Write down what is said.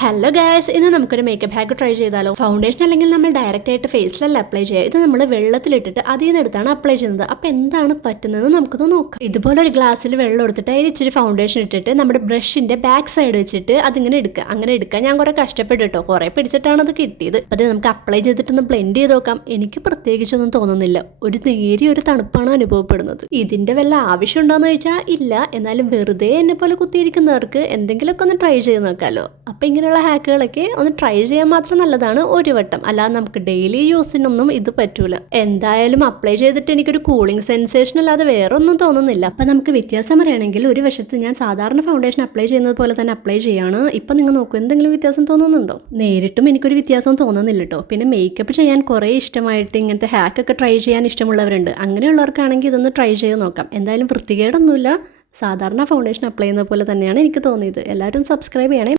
Hello guys, ഇന്ന് നമുക്കൊരു makeup hack try ചെയ്താലോ. ഫൗണ്ടേഷൻ അല്ലെങ്കിൽ നമ്മൾ ഡയറക്റ്റ് ആയിട്ട് ഫേസിലല്ല അപ്ലൈ ചെയ്യുക. ഇത് നമ്മൾ വെള്ളത്തിലിട്ടിട്ട് അതിൽ നിന്ന് എടുത്താണ് അപ്ലൈ ചെയ്യുന്നത്. അപ്പോൾ എന്താണ് പറ്റുന്നത് നമുക്കൊന്ന് നോക്കാം. ഇതുപോലെ ഒരു ഗ്ലാസ്സിൽ വെള്ളം എടുത്തിട്ട് അതിൽ ഇച്ചിരി ഫൗണ്ടേഷൻ ഇട്ടിട്ട് നമ്മുടെ ബ്രഷിന്റെ ബാക്ക് സൈഡ് വെച്ചിട്ട് അതിങ്ങനെ എടുക്കുക. അങ്ങനെ എടുക്കാൻ ഞാൻ കുറെ കഷ്ടപ്പെട്ടു കേട്ടോ, കുറെ പിടിച്ചിട്ടാണ് അത് കിട്ടിയത്. അപ്പോൾ അത് നമുക്ക് അപ്ലൈ ചെയ്തിട്ടൊന്ന് ബ്ലെൻഡ് ചെയ്ത് നോക്കാം. എനിക്ക് പ്രത്യേകിച്ചൊന്നും തോന്നുന്നില്ല, ഒരു നേരിയ ഒരു തണുപ്പാണ് അനുഭവപ്പെടുന്നത്. ഇതിന്റെ വല്ല ആവശ്യമുണ്ടോയെന്ന് ചോദിച്ചാൽ ഇല്ല. എന്നാലും വെറുതെ എന്നെ പോലെ കുത്തിയിരിക്കുന്നവർക്ക് എന്തെങ്കിലുമൊക്കെ ഒന്ന് ട്രൈ ചെയ്ത് നോക്കാമല്ലോ. അപ്പോൾ ഇങ്ങനെയുള്ള ഹാക്കുകളൊക്കെ ഒന്ന് ട്രൈ ചെയ്യാൻ മാത്രം നല്ലതാണ് ഒരു വട്ടം, അല്ലാതെ നമുക്ക് ഡെയിലി യൂസിനൊന്നും ഇത് പറ്റൂല. എന്തായാലും അപ്ലൈ ചെയ്തിട്ട് എനിക്കൊരു കൂളിംഗ് സെൻസേഷൻ അല്ലാതെ വേറെ ഒന്നും തോന്നുന്നില്ല. അപ്പം നമുക്ക് വ്യത്യാസം അറിയണമെങ്കിൽ ഒരു വശത്ത് ഞാൻ സാധാരണ ഫൗണ്ടേഷൻ അപ്ലൈ ചെയ്യുന്നത് പോലെ തന്നെ അപ്ലൈ ചെയ്യാണ്. ഇപ്പം നിങ്ങൾ നോക്കൂ, എന്തെങ്കിലും വ്യത്യാസം തോന്നുന്നുണ്ടോ? നേരിട്ടും എനിക്കൊരു വ്യത്യാസവും തോന്നുന്നില്ല കേട്ടോ. പിന്നെ മേക്കപ്പ് ചെയ്യാൻ കുറേ ഇഷ്ടമായിട്ട് ഇങ്ങനത്തെ ഹാക്കൊക്കെ ട്രൈ ചെയ്യാൻ ഇഷ്ടമുള്ളവരുണ്ട്. അങ്ങനെയുള്ളവർക്കാണെങ്കിൽ ഇതൊന്ന് ട്രൈ ചെയ്ത് നോക്കാം. എന്തായാലും വൃത്തികേടൊന്നുമില്ല, സാധാരണ ഫൗണ്ടേഷൻ അപ്ലൈ ചെയ്യുന്ന പോലെ തന്നെയാണ് എനിക്ക് തോന്നിയത്. എല്ലാവരും സബ്സ്ക്രൈബ് ചെയ്യണേ.